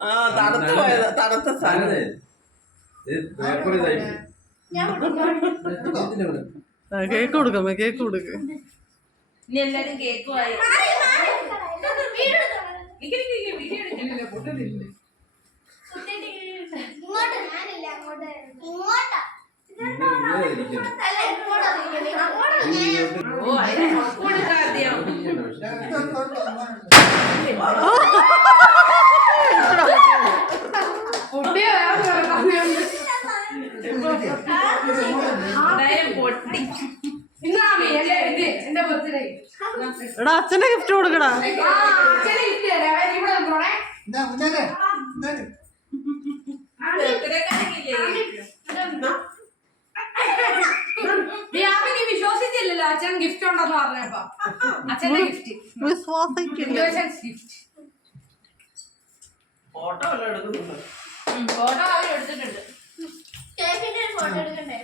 ആ തണുത്ത് പോയത് തണുത്ത സാധനം കേക്ക് കൊടുക്കമ്മ കേക്ക് കൊടുക്ക ഇനി എല്ലാരും കേക്കുമായി എടാ അച്ഛന്റെ ഗിഫ്റ്റ് കൊടുക്കടാ വിശ്വസിച്ചില്ലല്ലോ അച്ഛൻ ഗിഫ്റ്റ് ഉണ്ടെന്ന് പറഞ്ഞപ്പോ അച്ഛന്റെ ഗിഫ്റ്റ് ഫോട്ടോ എല്ലാം എടുക്കുന്നുണ്ട് ഫോട്ടോ അവർ എടുത്തിട്ടുണ്ട് ഫോട്ടോ എടുക്കണ്ടേ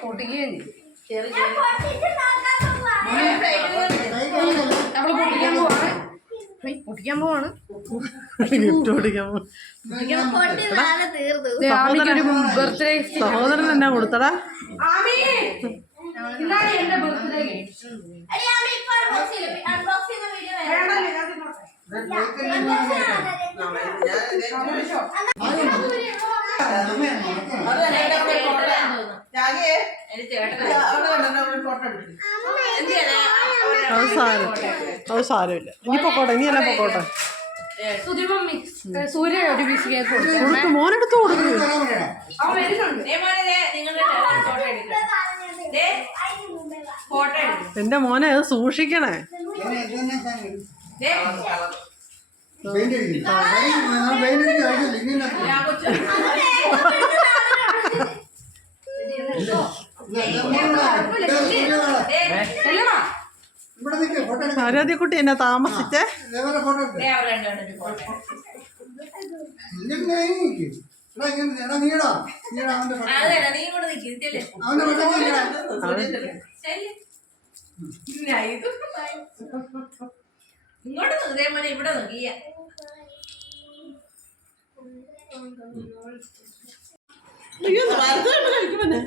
പൊട്ടിക്കുകയും പൊട്ടിക്കാൻ പോവാണ് ഗിഫ്റ്റ് കൊടുക്കാൻ ബർത്ത്ഡേ സഹോദരൻ എന്നാ കൊടുത്തടാ അത് സാരമില്ല ഇനി പൊക്കോട്ടെ ഇനി എല്ലാം പൊക്കോട്ടെ സൂര്യ ഒരു പീസ് കേക്ക് കൊടുക്ക് മോനെടുത്ത് കൊടുക്ക് എന്റെ മോനെ അത് സൂക്ഷിക്കണേ ആരാധ്യക്കുട്ടി എന്നെ താമസിച്ചേ ഇങ്ങോട്ട് ഇതേപോലെ ഇവിടെ നോക്കിയ കഴിക്കുമല്ലേ